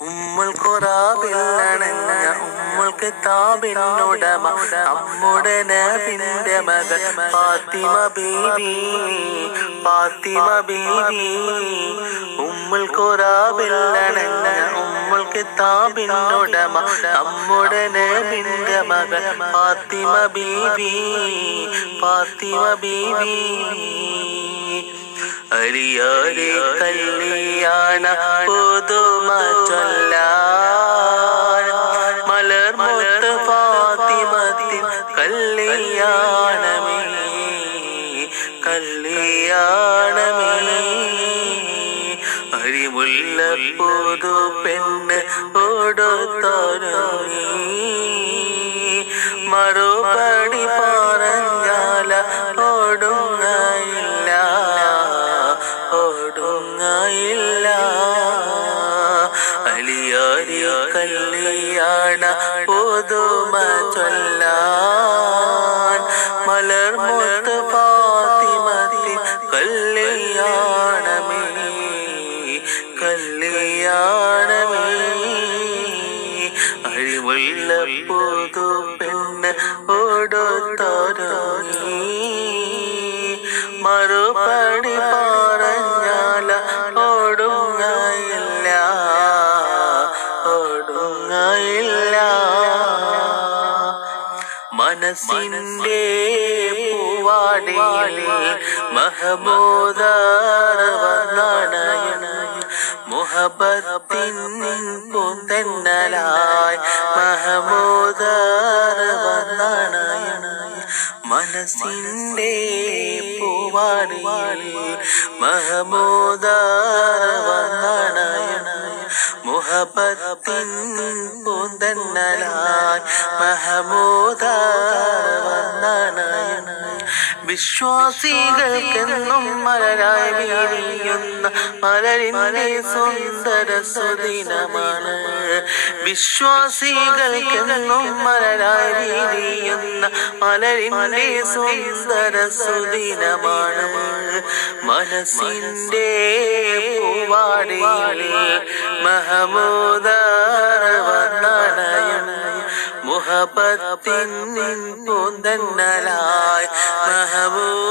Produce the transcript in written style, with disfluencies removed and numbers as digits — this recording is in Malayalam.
ഉമ്മുൽ ഖുറാബില്ലണഞ്ഞ ഉമ്മുൽ കിതാബിനുടമ നമ്മുടെ നബിന്റെ മകൾ ഫാത്തിമ ബീവി ഫാത്തിമ ബീവി ഉമ്മുൽ ഖുറാബില്ലണഞ്ഞ ഉമ്മുൽ കിതാബിനുടമ നമ്മുടെ നബിന്റെ മകൾ ഫാത്തിമ ബീവി ഫാത്തിമ ബീവി അരിയാരെ കല്യാണ പുതുമ ചൊല്ലാൻ മലർമുത്ത് ഫാത്തിമത്തിൻ കല്യാണമേ കല്യാണമേ അരിമുല്ല പുതു പെണ്ണ് ഓടൊത്തൊരുങ്ങി മറുപടി പറഞ്ഞാല ഓടുങ്ങയില്ല ഓടുങ്ങയില്ല അലിയാരി കല്യാണ പുതുമ ചൊല്ലാൻ മലർമുത്ത് ഫാത്തിമത്തിൻ കല്യാണമേ കല്യാണമേ അരിമുല്ല പുതു പെണ്ണ് ഓടൊത്തൊരുങ്ങി മറുപടി പറഞ്ഞാല ഓടുങ്ങയില്ല ഓടുങ്ങയില്ല മനസ്സിന്റെ പൂവാടിയിൽ മഹമൂദർ വന്നണയണ മുഹബത്തിൻ പൂന്തന്നലായി മഹമൂദർ വന്നണയണ മനസ്സിന്റെ പൂവാടിയിൽ മഹമൂദർ വന്നണയണ മുഹബത്തിൻ പൂന്തന്നലായി മഹമൂദർ വന്നണയണ വിശ്വാസികൾക്കെന്നും മലരായി വീരിയുന്ന മലരിന്റെ സുന്ദര സുദിനമാണ് വിശ്വാസികൾക്കെന്നും മലരായി വീരിയുന്ന മലരിന്റെ സുന്ദര സുദിനമാണ് മനസ്സിന്റെ പൂവാടിയിൽ മഹമൂദർ വന്നണയണ മുഹബത്തിൻ പൂന്തന്നലായി മഹബൂബ്